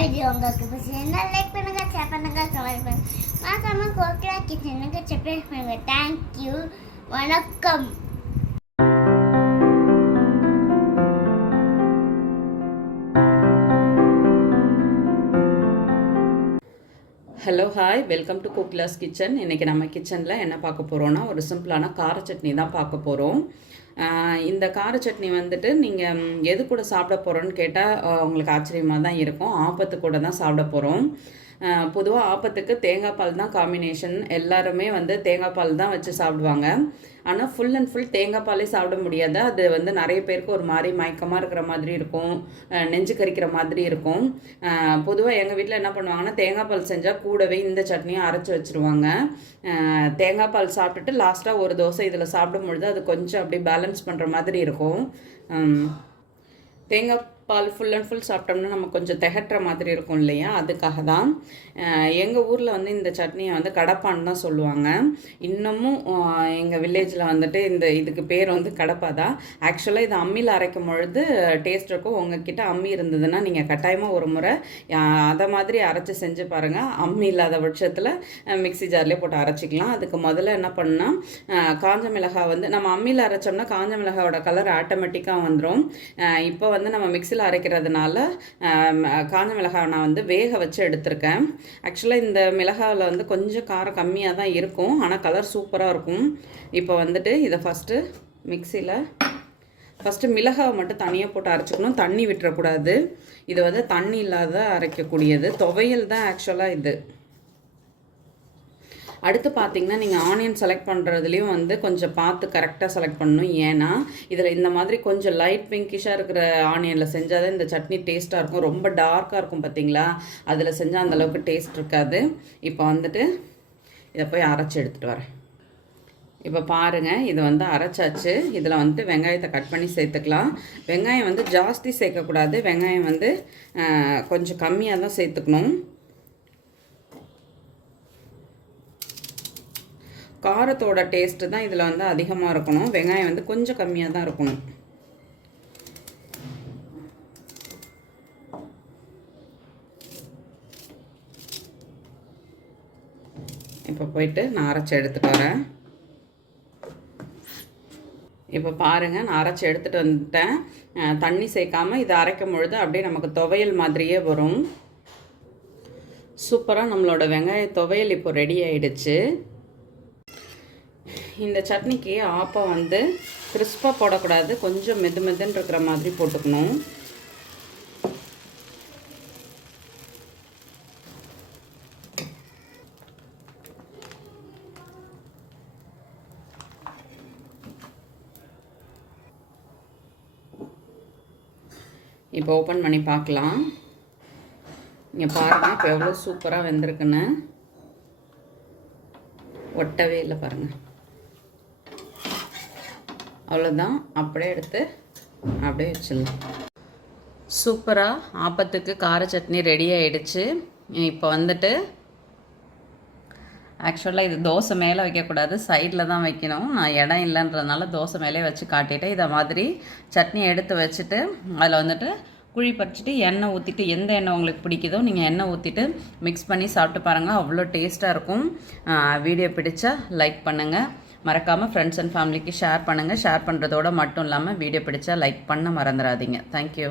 Video உங்களுக்கு பிடிச்சிருந்தா like பண்ணுங்க ஷேர் பண்ணுங்க கமெண்ட் பண்ணுங்க. மறக்காம கோகிலா கிச்சனுக்கு சப்ஸ்கிரைப் பண்ணுங்க. தேங்க்யூ வணக்கம். ஹலோ ஹாய் வெல்கம் டு குக்லாஸ் கிச்சன் இன்றைக்கி நம்ம கிச்சனில் என்ன பார்க்க போகிறோன்னா ஒரு சிம்பிளான கார சட்னி தான் பார்க்க போகிறோம் இந்த கார சட்னி வந்துட்டு நீங்கள் எது கூட சாப்பிட போகிறோன்னு கேட்டால் உங்களுக்கு ஆச்சரியமாக தான் இருக்கும். ஆப்பத்து கூட தான் சாப்பிட போகிறோம் பொதுவாக ஆப்பத்துக்கு தேங்காய் பால் தான் காம்பினேஷன் எல்லாருமே வந்து தேங்காய் பால் தான் வச்சு சாப்பிடுவாங்க. ஆனால் ஃபுல் அண்ட் ஃபுல் தேங்காய் பாலே சாப்பிட முடியாது. அது வந்து நிறைய பேருக்கு ஒரு மாதிரி மயக்கமாக இருக்கிற மாதிரி இருக்கும். நெஞ்சு கறிக்கிற மாதிரி இருக்கும். பொதுவாக எங்கள் வீட்டில் என்ன பண்ணுவாங்கன்னா தேங்காய் பால் செஞ்சால் கூடவே இந்த சட்னியும் அரைச்சி வச்சுருவாங்க. தேங்காய் பால் சாப்பிட்டுட்டு லாஸ்ட்டாக ஒரு தோசை இதில் சாப்பிடும் பொழுது அது கொஞ்சம் அப்படியே பேலன்ஸ் பண்ணுற மாதிரி இருக்கும். தேங்காய் பால் ஃபுல் அண்ட் ஃபுல் சாப்பிட்டோம்னா நம்ம கொஞ்சம் திகட்டுற மாதிரி இருக்கும் இல்லையா? அதுக்காக தான் எங்கள் ஊரில் வந்து இந்த சட்னியை வந்து கடப்பான்னு தான் சொல்லுவாங்க. இன்னமும் எங்கள் வில்லேஜில் வந்துட்டு இந்த இதுக்கு பேர் வந்து கடப்பா தான் ஆக்சுவலாக இது அம்மியில் அரைக்கும் பொழுது டேஸ்ட் இருக்கும். உங்ககிட்ட அம்மி இருந்ததுன்னா நீங்கள் கட்டாயமாக ஒரு முறை அதை மாதிரி அரைச்சி செஞ்சு பாருங்கள் அம்மி இல்லாத பட்சத்தில் மிக்ஸி ஜார்லேயே போட்டு அரைச்சிக்கலாம். அதுக்கு முதல்ல என்ன பண்ணால் காஞ்ச மிளகாய் வந்து நம்ம அம்மியில் அரைச்சோம்னா காஞ்ச மிளகாயோட கலர் ஆட்டோமேட்டிக்காக வந்துடும் இப்போ வந்து நம்ம மிக்சியில் அரைக்கிறதுனால காஞ்ச மிளகாய் நான் வந்து வேக வச்சு எடுத்திருக்கேன். ஆக்சுவலாக இந்த மிளகாவில் வந்து கொஞ்சம் காரம் கம்மியாக தான் இருக்கும். ஆனால் கலர் சூப்பராக இருக்கும். இப்போ வந்துட்டு இதை ஃபஸ்ட்டு மிக்சியில் ஃபஸ்ட்டு மிளகாவை மட்டும் தனியாக போட்டு அரைச்சிக்கணும். தண்ணி விட்டுறக்கூடாது. இது வந்து தண்ணி இல்லாத அரைக்கக்கூடியது. துவையல் தான் ஆக்சுவலாக இது. அடுத்து பார்த்தீங்கன்னா நீங்கள் ஆனியன் செலக்ட் பண்ணுறதுலையும் வந்து கொஞ்சம் பார்த்து கரெக்டாக செலக்ட் பண்ணணும். ஏன்னா இதில் இந்த மாதிரி கொஞ்சம் லைட் பிங்கிஷாக இருக்கிற ஆனியனில் செஞ்சால் தான் இந்த சட்னி டேஸ்ட்டாக இருக்கும். ரொம்ப டார்க்காக இருக்கும் பார்த்தீங்களா அதில் செஞ்சால் அந்த அளவுக்கு டேஸ்ட் இருக்காது. இப்போ வந்துட்டு இதை போய் அரைச்சி எடுத்துகிட்டு வரேன். இப்போ பாருங்கள் இது வந்து அரைச்சாச்சு. இதில் வந்துட்டு வெங்காயத்தை கட் பண்ணி சேர்த்துக்கலாம். வெங்காயம் வந்து ஜாஸ்தி சேர்க்கக்கூடாது. வெங்காயம் வந்து கொஞ்சம் கம்மியாக தான் சேர்த்துக்கணும். காரத்தோட டேஸ்ட்டு தான் இதில் வந்து அதிகமாக இருக்கணும். வெங்காயம் வந்து கொஞ்சம் கம்மியாக தான் இருக்கணும். இப்போ போயிட்டு நான் அரைச்சி எடுத்துகிட்டு வரேன். இப்போ பாருங்கள் நான் அரைச்சி எடுத்துகிட்டு வந்துட்டேன். தண்ணி சேர்க்காம இதை அரைக்கும் பொழுது அப்படியே நமக்கு துவையல் மாதிரியே வரும். சூப்பராக நம்மளோட வெங்காய துவையல் இப்போ ரெடி ஆயிடுச்சு. இந்த சட்னிக்கு ஆப்பம் வந்து கிறிஸ்பாக போடக்கூடாது. கொஞ்சம் மெது மெதுன்னு இருக்கிற மாதிரி போட்டுக்கணும். இப்போ ஓப்பன் பண்ணி பார்க்கலாம். இங்கே பாருங்கள் இப்போ எவ்வளோ சூப்பராக வெந்திருக்குன்னு. ஒட்டவே இல்லை பாருங்கள் அவ்வளோதான் அப்படியே எடுத்து அப்படியே வச்சிடலாம் சூப்பராக ஆப்பத்துக்கு கார சட்னி ரெடி ஆகிடுச்சு இப்போ வந்துட்டு ஆக்சுவலாக இது தோசை மேலே வைக்கக்கூடாது. சைடில் தான் வைக்கணும். நான் இடம் இல்லைன்றதுனால தோசை மேலே வச்சு காட்டிட்டேன். இதை மாதிரி சட்னி எடுத்து வச்சுட்டு அதில் வந்துட்டு குழி பறிச்சுட்டு எண்ணெய் ஊற்றிட்டு எந்த எண்ணெய் உங்களுக்கு பிடிக்குதோ நீங்கள் எண்ணெய் ஊற்றிட்டு மிக்ஸ் பண்ணி சாப்பிட்டு பாருங்கள் அவ்வளோ டேஸ்ட்டாக இருக்கும். வீடியோ பிடிச்சா லைக் பண்ணுங்கள் மறக்காமல் ஃப்ரெண்ட்ஸ் அண்ட் ஃபேமிலிக்கு ஷேர் பண்ணுங்கள் ஷேர் பண்ணுறதோட மட்டும் இல்லாமல் வீடியோ பிடிச்சா லைக் பண்ண மறந்துடாதீங்க தேங்க்யூ